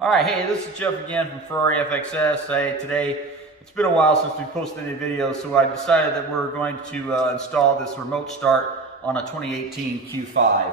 All right, hey, this is Jeff again from Ferrari FXS. Hey, today, it's been a while since we posted any videos, so I decided that we're going to install this remote start on a 2018 Q5.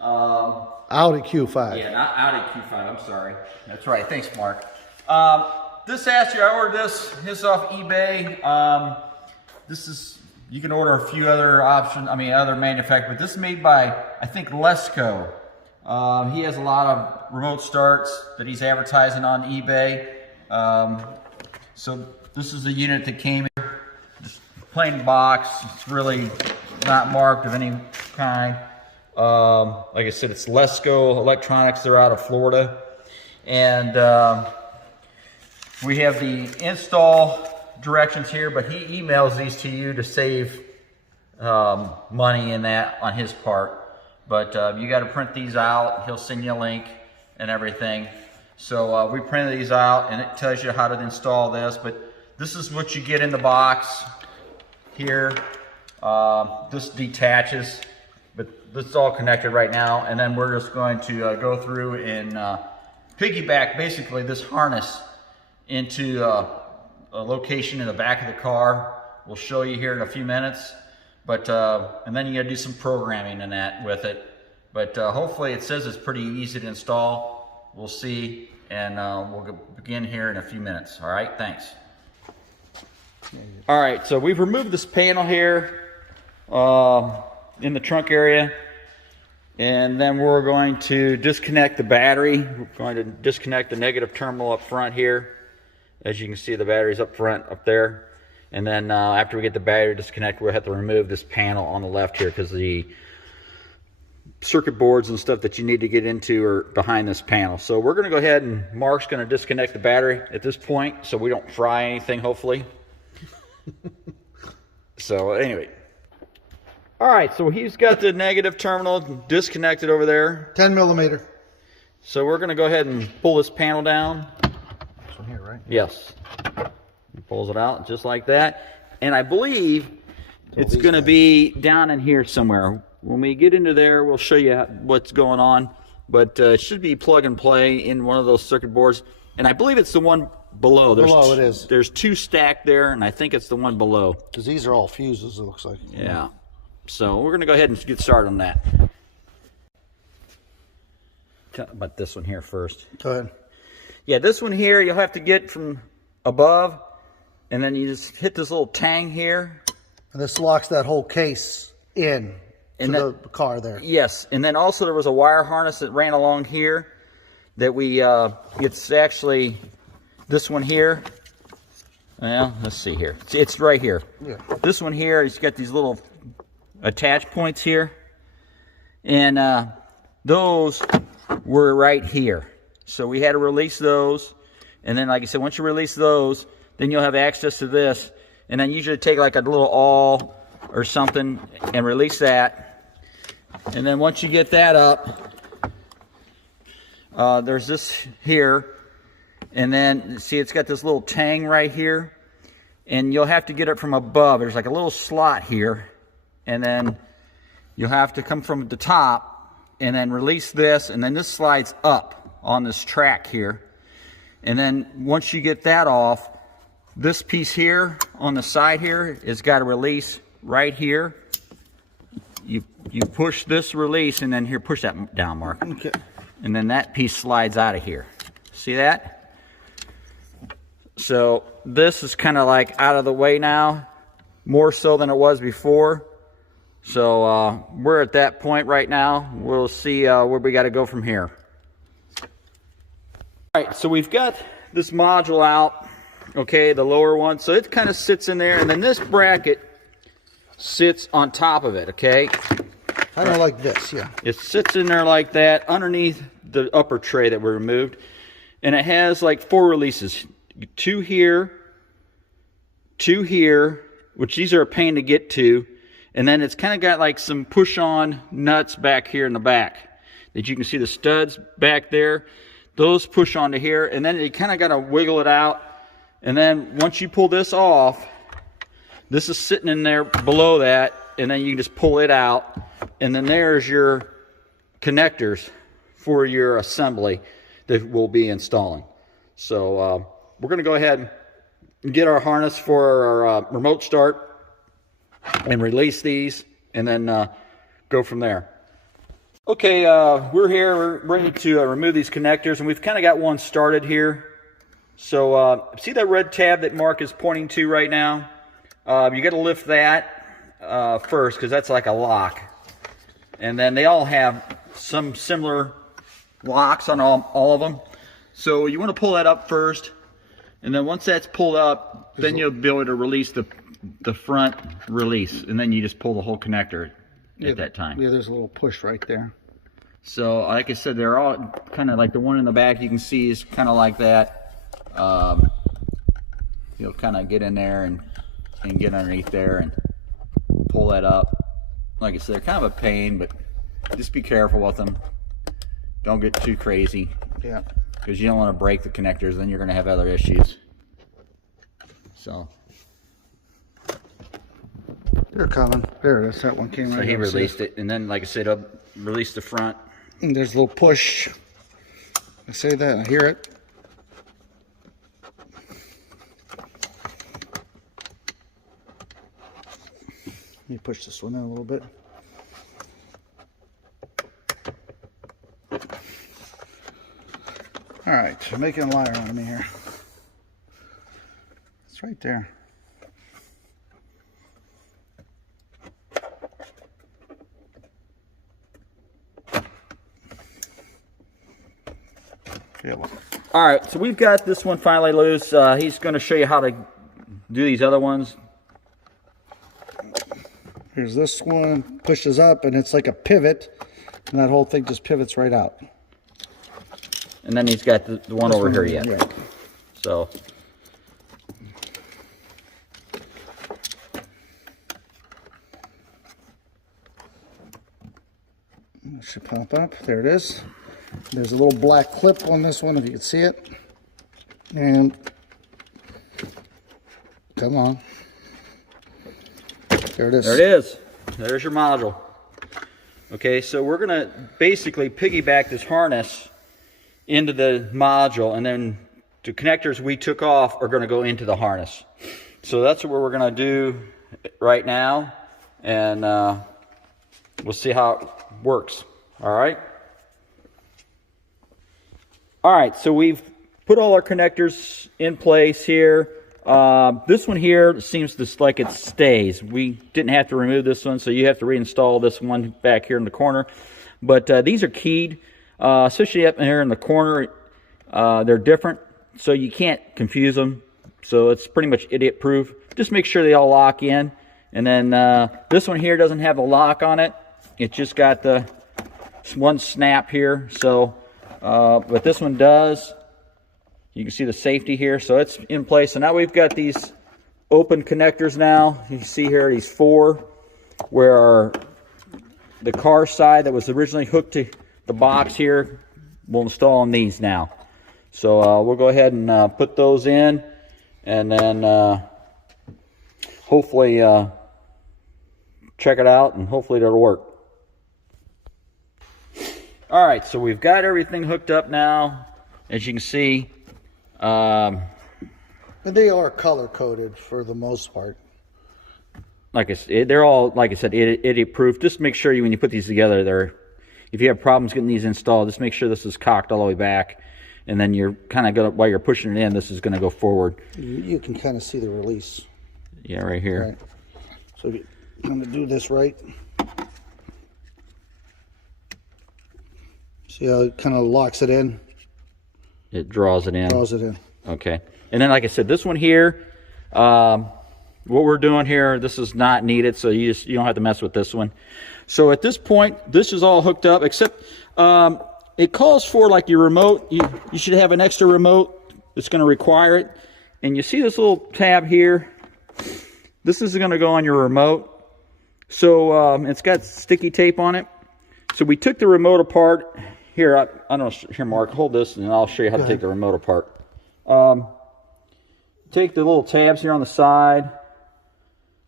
Audi Q5. Yeah, not Audi Q5, I'm sorry. That's right, thanks Mark. This last year, I ordered this off eBay. This is, you can order a few other options, other manufacturers, but this is made by, I think, Lesco. He has a lot of remote starts that he's advertising on eBay. So this is the unit that came in, just plain box. It's really not marked of any kind. Like I said, it's Lesco Electronics. They're out of Florida. And we have the install directions here, but he emails these to you to save money in that on his part. But you got to print these out. He'll send you a link and everything. So we printed these out, and it tells you how to install this. But this is what you get in the box here. This detaches, but this is all connected right now. And then we're just going to go through and piggyback basically this harness into a location in the back of the car. We'll show you here in a few minutes. But and then you gotta do some programming in that with it. But hopefully it says it's pretty easy to install. We'll see, and we'll begin here in a few minutes. All right, thanks. All right, so we've removed this panel here in the trunk area, and then we're going to disconnect the battery. We're going to disconnect the negative terminal up front here. As you can see, the battery's up front up there. And then after we get the battery disconnected, we'll have to remove this panel on the left here because the circuit boards and stuff that you need to get into are behind this panel. So we're going to go ahead, and Mark's going to disconnect the battery at this point so we don't fry anything, hopefully. So anyway. All right, so he's got the negative terminal disconnected over there. 10 millimeter. So we're going to go ahead and pull this panel down. This one here, right? Yes. He pulls it out just like that, and I believe it's going to be down in here somewhere. When we get into there, we'll show you what's going on, but it should be plug and play in one of those circuit boards, and I believe it's the one below. Below it is. There's two stacked there, and I think it's the one below. Because these are all fuses, it looks like. Yeah. So we're going to go ahead and get started on that. Tell about this one here first. Go ahead. Yeah, this one here you'll have to get from above. And then you just hit this little tang here. And this locks that whole case in to the car there. Yes, and then also there was a wire harness that ran along here that we, it's actually this one here. Well, let's see here. It's right here. Yeah. This one here, it's got these little attach points here. And those were right here. So we had to release those. And then, like I said, once you release those, then you'll have access to this, and then usually take like a little awl or something and release that. And then once you get that up, there's this here, and then see it's got this little tang right here, and you'll have to get it from above. There's like a little slot here, and then you'll have to come from the top and then release this, and then this slides up on this track here. And then once you get that off, this piece here on the side here has got to release right here. You push this release, and then here, push that down, Mark. Okay. And then that piece slides out of here. See that? So this is kind of like out of the way now, more so than it was before. So we're at that point right now. We'll see where we got to go from here. All right, so we've got this module out. Okay, the lower one. So it kind of sits in there, and then this bracket sits on top of it, okay? Kind of like this, yeah. It sits in there like that underneath the upper tray that we removed. And it has like 4 releases. 2 here, 2 here, which these are a pain to get to. And then it's kind of got like some push-on nuts back here in the back that you can see the studs back there. Those push onto here, and then you kind of got to wiggle it out. And then once you pull this off, this is sitting in there below that, and then you can just pull it out. And then there's your connectors for your assembly. that we'll be installing. So we're going to go ahead and get our harness for our remote start and release these, and then go from there. Okay, we're here. We're ready to remove these connectors, and we've kind of got one started here. So see that red tab that Mark is pointing to right now? You got to lift that first, because that's like a lock. And then they all have some similar locks on all of them. So you want to pull that up first, and then once that's pulled up, then you'll be able to release the front release, and then you just pull the whole connector at that time. Yeah, there's a little push right there. So like I said, they're all kind of like the one in the back you can see is kind of like that. You'll kind of get in there and get underneath there and pull that up. Like I said, they're kind of a pain, but just be careful with them. Don't get too crazy. Yeah. Because you don't want to break the connectors, then you're going to have other issues. So. They're coming. There it is. That one came right. So he released it, and then, like I said, I'll release the front. And there's a little push. I say that, I hear it. Let me push this one in a little bit. All right, so making a liar out of me here. It's right there. All right, so we've got this one finally loose. He's going to show you how to do these other ones. Here's this one, pushes up, and it's like a pivot, and that whole thing just pivots right out. And then he's got the one over here yet. Yeah. So. It should pop up. There it is. There's a little black clip on this one, if you can see it. And come on. There it is. There it is. There's your module. Okay, so we're going to basically piggyback this harness into the module, and then the connectors we took off are going to go into the harness. So that's what we're going to do right now, and we'll see how it works. All right. All right, so we've put all our connectors in place here. This one here seems to like it stays. We didn't have to remove this one, so you have to reinstall this one back here in the corner. But these are keyed, especially up here in the corner. They're different, so you can't confuse them. So it's pretty much idiot-proof. Just make sure they all lock in. And then this one here doesn't have a lock on it. It just got the one snap here. So, but this one does. You can see the safety here, so it's in place. So now we've got these open connectors now. You can see here these four, where the car side that was originally hooked to the box here, we'll install on these now. So we'll go ahead and put those in, and then hopefully check it out, and hopefully it'll work. All right, so we've got everything hooked up now, as you can see. And they are color coded for the most part. Like I said, they're all, like I said, idiot proof. Just make sure when you put these together, if you have problems getting these installed, just make sure this is cocked all the way back, and then you're kind of gonna, while you're pushing it in, this is going to go forward. You can kind of see the release. Yeah, right here. Right. So if I'm going to do this right. See how it kind of locks it in? It draws it in. Draws it in. Okay. And then, like I said, this one here, what we're doing here, this is not needed, so you don't have to mess with this one. So at this point, this is all hooked up, except it calls for like your remote. You should have an extra remote that's going to require it. And you see this little tab here? This is going to go on your remote. So it's got sticky tape on it. So we took the remote apart. Here, I don't know. Here, Mark, hold this, and I'll show you how to take the remote apart. Take the little tabs here on the side.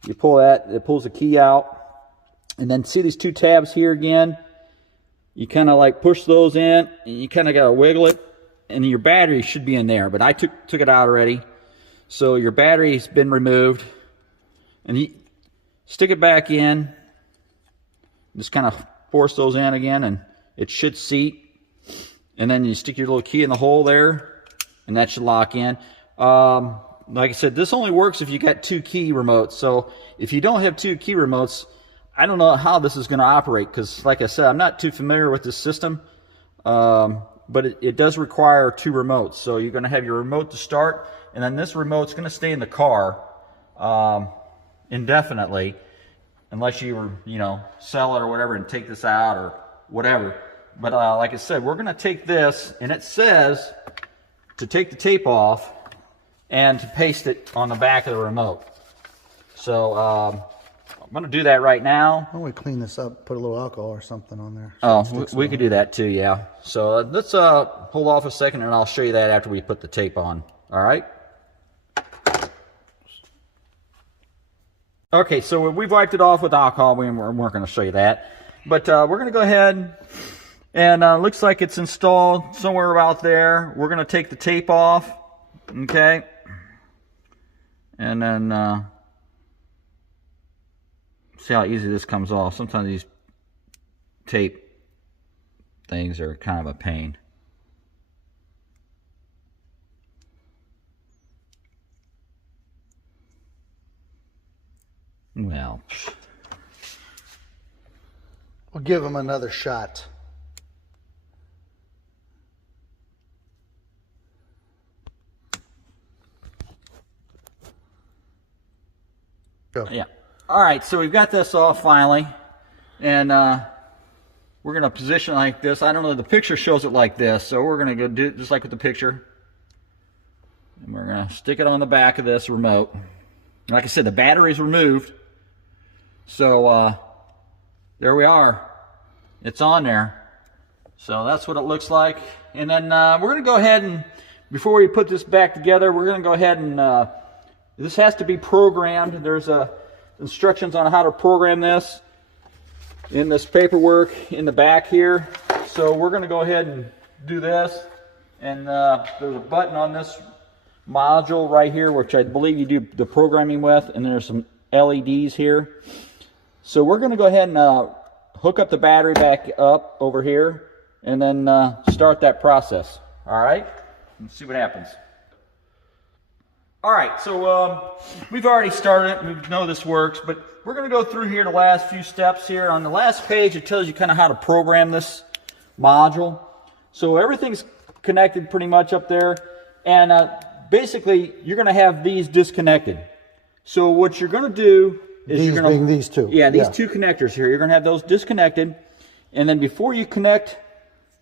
You pull that. It pulls the key out. And then see these two tabs here again? You kind of like push those in, and you kind of got to wiggle it. and your battery should be in there, but I took it out already. So your battery's been removed, and you stick it back in. Just kind of force those in again, and it should seat. And then you stick your little key in the hole there, and that should lock in. Like I said, this only works if you got 2 key remotes. So if you don't have 2 key remotes, I don't know how this is going to operate, because like I said, I'm not too familiar with this system. But it does require 2 remotes. So you're going to have your remote to start, and then this remote's going to stay in the car indefinitely, unless you sell it or whatever and take this out or whatever. But like I said, we're going to take this, and it says to take the tape off and to paste it on the back of the remote. So I'm going to do that right now. Why don't we clean this up, put a little alcohol or something on there? So we could do that too, yeah. So let's hold off a second, and I'll show you that after we put the tape on. All right? Okay, so we've wiped it off with alcohol. We weren't going to show you that. But we're going to go ahead, and looks like it's installed somewhere about there. We're going to take the tape off, okay? And then see how easy this comes off. Sometimes these tape things are kind of a pain. Well, We'll give them another shot. Go. yeah. All right, so we've got this off finally, and we're going to position it like this. I don't know, the picture shows it like this, so we're going to go do it just like with the picture. And we're going to stick it on the back of this remote. Like I said, the battery's removed, so there we are. It's on there. So that's what it looks like. And then we're going to go ahead and, before we put this back together, we're going to go ahead and, this has to be programmed. There's instructions on how to program this in this paperwork in the back here. So we're going to go ahead and do this. And there's a button on this module right here, which I believe you do the programming with. And there's some LEDs here. So we're going to go ahead and hook up the battery back up over here, and then start that process. All right, let's see what happens. All right, so we've already started it. We know this works, but we're going to go through here the last few steps here. On the last page, it tells you kind of how to program this module. So everything's connected pretty much up there, and basically you're going to have these disconnected. So what you're going to do is These you're going to, being these two. Yeah, these 2 connectors here. You're going to have those disconnected, and then before you connect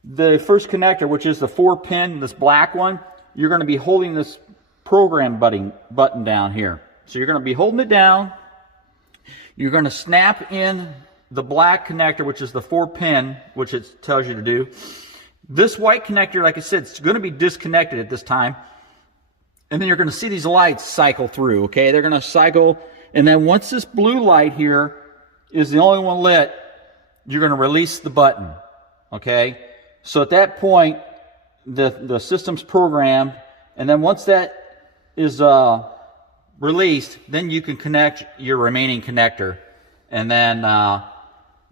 the first connector, which is the 4-pin, this black one, you're going to be holding this program button down here. So you're going to be holding it down. You're going to snap in the black connector, which is the 4-pin, which it tells you to do. This white connector, like I said, it's going to be disconnected at this time. And then you're going to see these lights cycle through, okay? They're going to cycle, and then once this blue light here is the only one lit, you're going to release the button, okay? So at that point, the system's programmed, and then once that is released, then you can connect your remaining connector, and then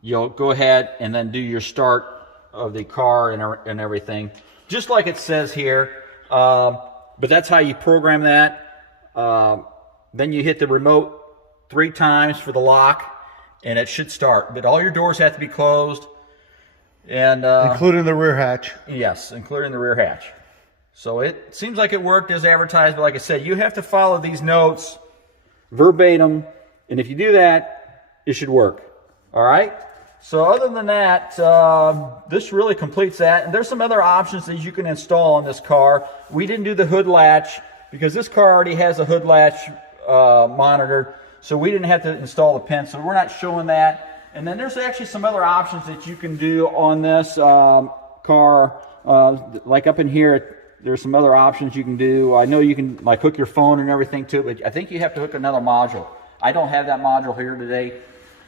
you'll go ahead and then do your start of the car and everything, just like it says here. But that's how you program that. Then you hit the remote 3 times for the lock, and it should start. But all your doors have to be closed, and Including the rear hatch. yes, including the rear hatch. So it seems like it worked as advertised, but like I said, you have to follow these notes verbatim, and if you do that, it should work. All right? So other than that, this really completes that. And there's some other options that you can install on this car. We didn't do the hood latch because this car already has a hood latch monitor, so we didn't have to install the pin, so we're not showing that. And then there's actually some other options that you can do on this car. Like up in here, there's some other options you can do. I know you can like hook your phone and everything to it, but I think you have to hook another module. I don't have that module here today.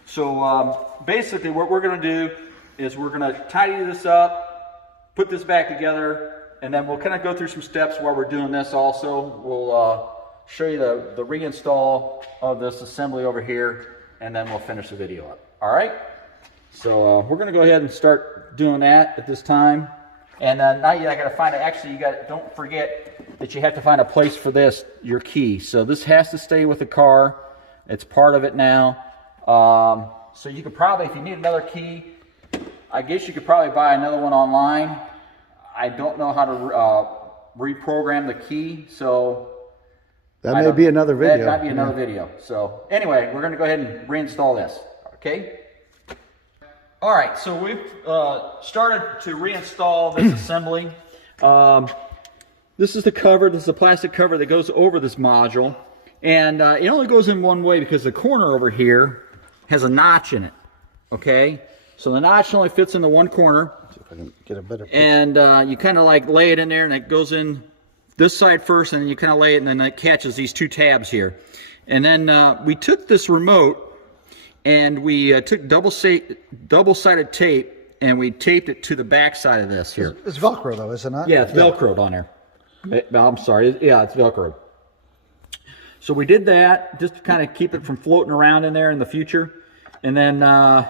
So basically what we're going to do is we're going to tidy this up, put this back together, and then we'll kind of go through some steps while we're doing this also. We'll show you the reinstall of this assembly over here, and then we'll finish the video up. All right? So we're going to go ahead and start doing that at this time. And now you got to find it. Actually, don't forget that you have to find a place for this, your key. So this has to stay with the car. It's part of it now. So you could probably, if you need another key, I guess you could probably buy another one online. I don't know how to reprogram the key, so that may be another video. That might be another video. So anyway, we're going to go ahead and reinstall this. Okay. All right, so we've started to reinstall this assembly. This is the cover. This is the plastic cover that goes over this module. And it only goes in one way because the corner over here has a notch in it. Okay? So the notch only fits in the one corner. See if I can get a better picture. And you kind of like lay it in there, and it goes in this side first, and then you kind of lay it, and then it catches these two tabs here. And then we took this remote, and we took double-sided tape, and we taped it to the back side of this here. It's Velcro though, isn't it? Yeah, it's Velcroed on there. I'm sorry. Yeah, it's Velcroed. So we did that just to kind of keep it from floating around in there in the future. And then I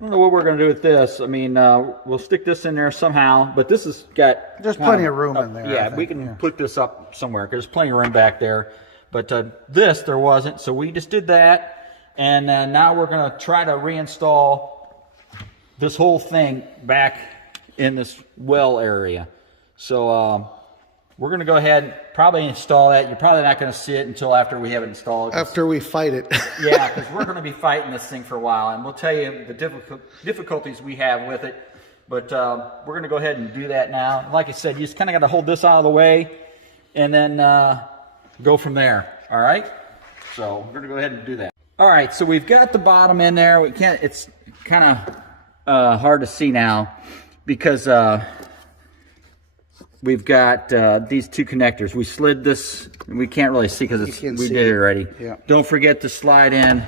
don't know what we're going to do with this. I mean, we'll stick this in there somehow, but this has got... There's plenty of room in there. Yeah, we can put this up somewhere because there's plenty of room back there. But this, there wasn't, so we just did that. And now we're going to try to reinstall this whole thing back in this well area. So we're going to go ahead and probably install that. You're probably not going to see it until after we have it installed. After we fight it. Yeah, because we're going to be fighting this thing for a while, and we'll tell you the difficulties we have with it. But we're going to go ahead and do that now. Like I said, you just kind of got to hold this out of the way, and then go from there. All right? So we're going to go ahead and do that. All right, so we've got the bottom in there. We can't. It's kind of hard to see now because we've got these two connectors. We slid this. We can't really see because we did it already. Yeah. Don't forget to slide in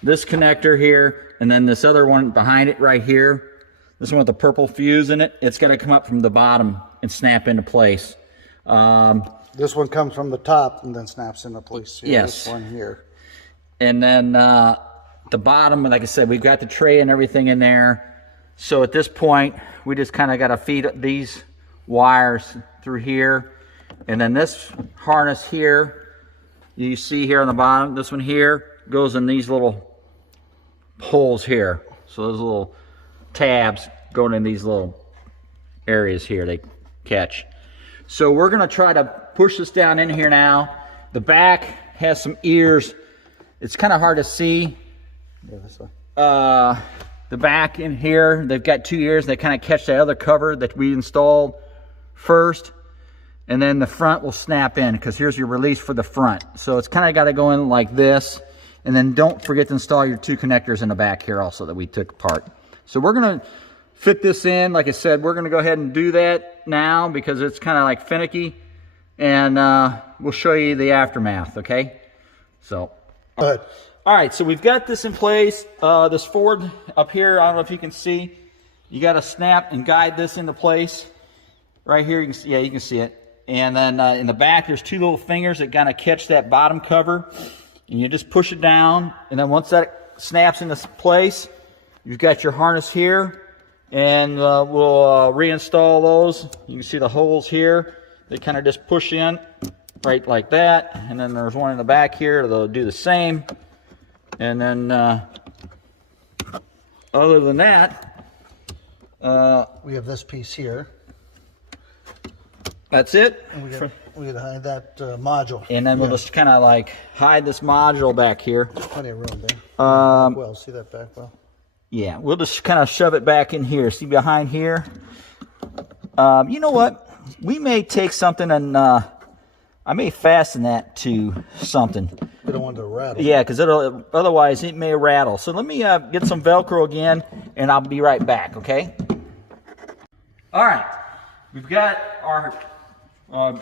this connector here, and then this other one behind it right here. This one with the purple fuse in it. It's got to come up from the bottom and snap into place. This one comes from the top and then snaps into place. Here, yes. This one here. And then the bottom, like I said, we've got the tray and everything in there. So at this point, we just kind of got to feed these wires through here. And then this harness here, you see here on the bottom, this one here goes in these little holes here. So those little tabs going in these little areas here they catch. So we're going to try to push this down in here now. The back has some ears. It's kind of hard to see. Yeah, this one. The back in here, they've got two ears. They kind of catch that other cover that we installed first. And then the front will snap in because here's your release for the front. So it's kind of got to go in like this. And then don't forget to install your two connectors in the back here also that we took apart. So we're going to fit this in. Like I said, we're going to go ahead and do that now because it's kind of like finicky. And we'll show you the aftermath, okay? So... Good. All right, so we've got this in place. This Ford up here, I don't know if you can see. You got to snap and guide this into place. Right here, you can see, yeah, you can see it. And then in the back, there's two little fingers that kind of catch that bottom cover. And you just push it down. And then once that snaps into place, you've got your harness here. And we'll reinstall those. You can see the holes here. They kind of just push in. Right like that, and then there's one in the back here that'll do the same. And then other than that, we have this piece here. That's it. And we gotta hide that module. And then we'll just kind of like hide this module back here. Plenty of room there. Well, see that back well? Yeah, we'll just kind of shove it back in here. See behind here? You know what? We may take something and I may fasten that to something. We don't want it to rattle. Yeah, because otherwise it may rattle. So let me get some Velcro again, and I'll be right back, okay? All right, we've got our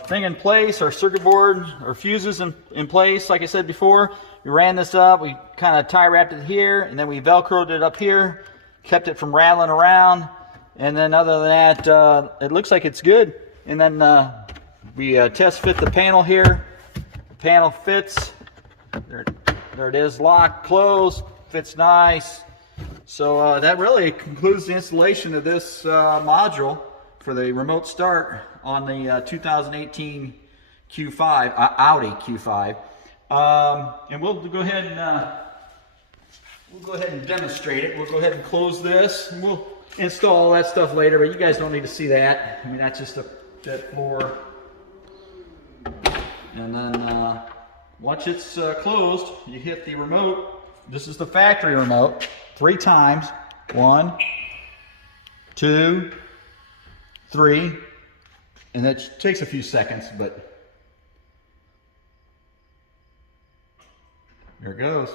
thing in place, our circuit board, our fuses in place. Like I said before, we ran this up, we kind of tie wrapped it here, and then we Velcroed it up here, kept it from rattling around. And then other than that, it looks like it's good. And then we test fit the panel here. The panel fits. There it is, locked, closed, fits nice. So that really concludes the installation of this module for the remote start on the 2018 Q5, Audi Q5. And we'll go ahead and demonstrate it. We'll go ahead and close this, and we'll install all that stuff later, but you guys don't need to see that. I mean, that's just that floor. And then once it's closed, you hit the remote. This is the factory remote 3 times. 1, 2, 3. And that takes a few seconds, but there it goes.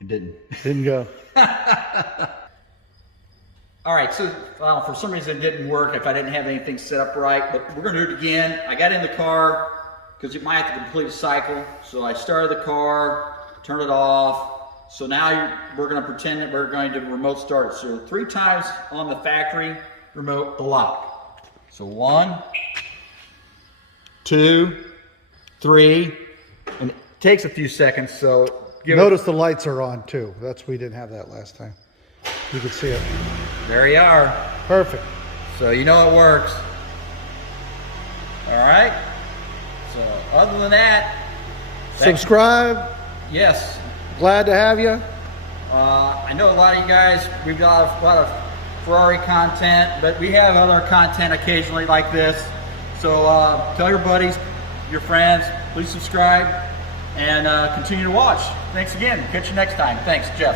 It didn't go. All right, so for some reason it didn't work if I didn't have anything set up right, but we're gonna do it again. I got in the car because you might have to complete a cycle. So I started the car, turned it off. So now we're gonna pretend that we're going to remote start. So 3 times on the factory remote, the lock. So 1, 2, 3, and it takes a few seconds, so Notice the lights are on too. We didn't have that last time. You can see it. There you are. Perfect. So you know it works. All right. So other than that, subscribe. Yes. Glad to have you. I know a lot of you guys, we've got a lot of Ferrari content, but we have other content occasionally like this. So tell your buddies, your friends, please subscribe and continue to watch. Thanks again. Catch you next time. Thanks, Jeff.